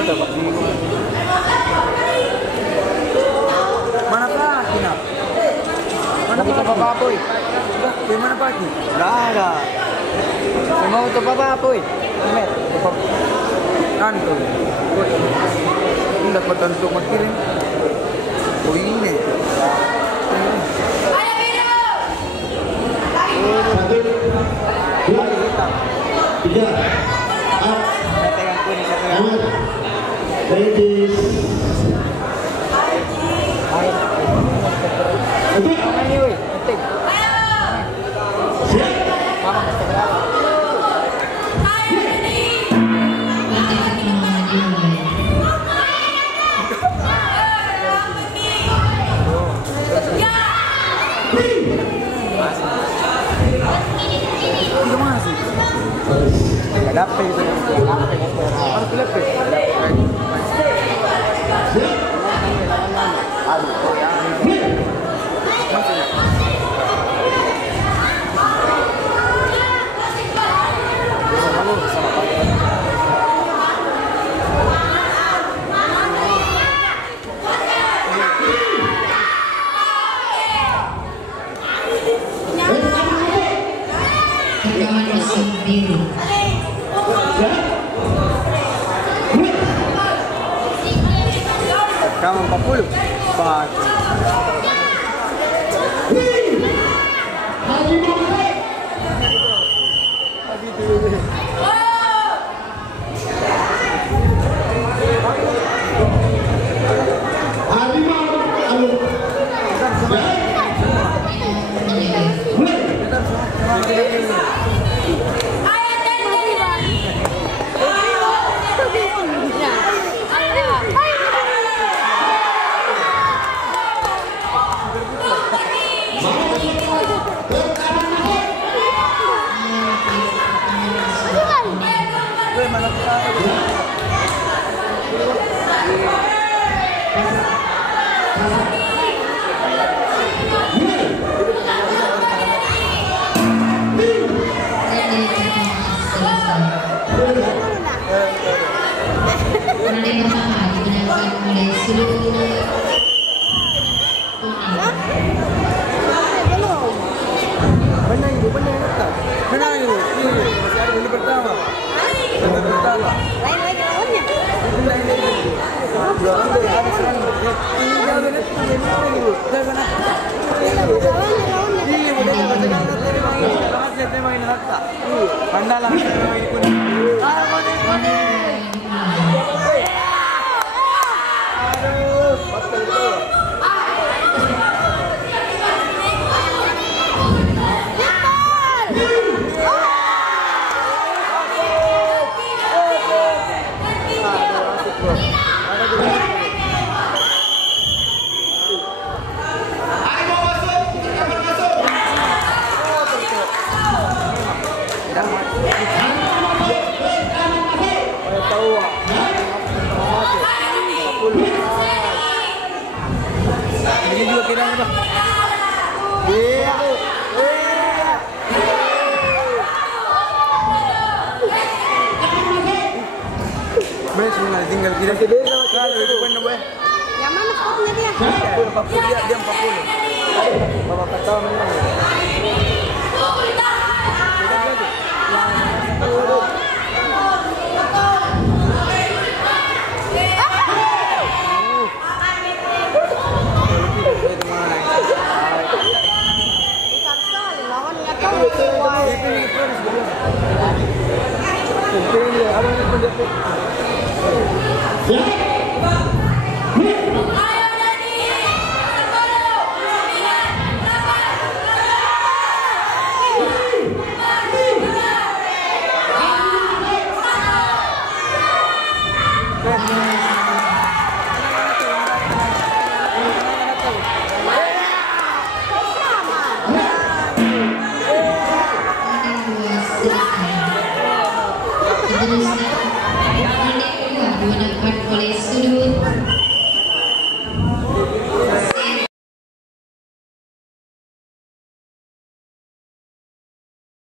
kota Pak? Mana Pak? Mana Pak Boy? Di mana Pak? Enggak ada. Mau tuh Pak Boy. Kan tuh. Ini dapat untuk makirin. Oh ini. Tiga. Ladies. Dapat itu. Harus dapat. Kamu 40 Pak. Ini juga kira apa? Iya. Tinggal kira kalau itu pun boleh. Yang mana spotnya dia? 40 dia 40. Bapak kata memang. Ya.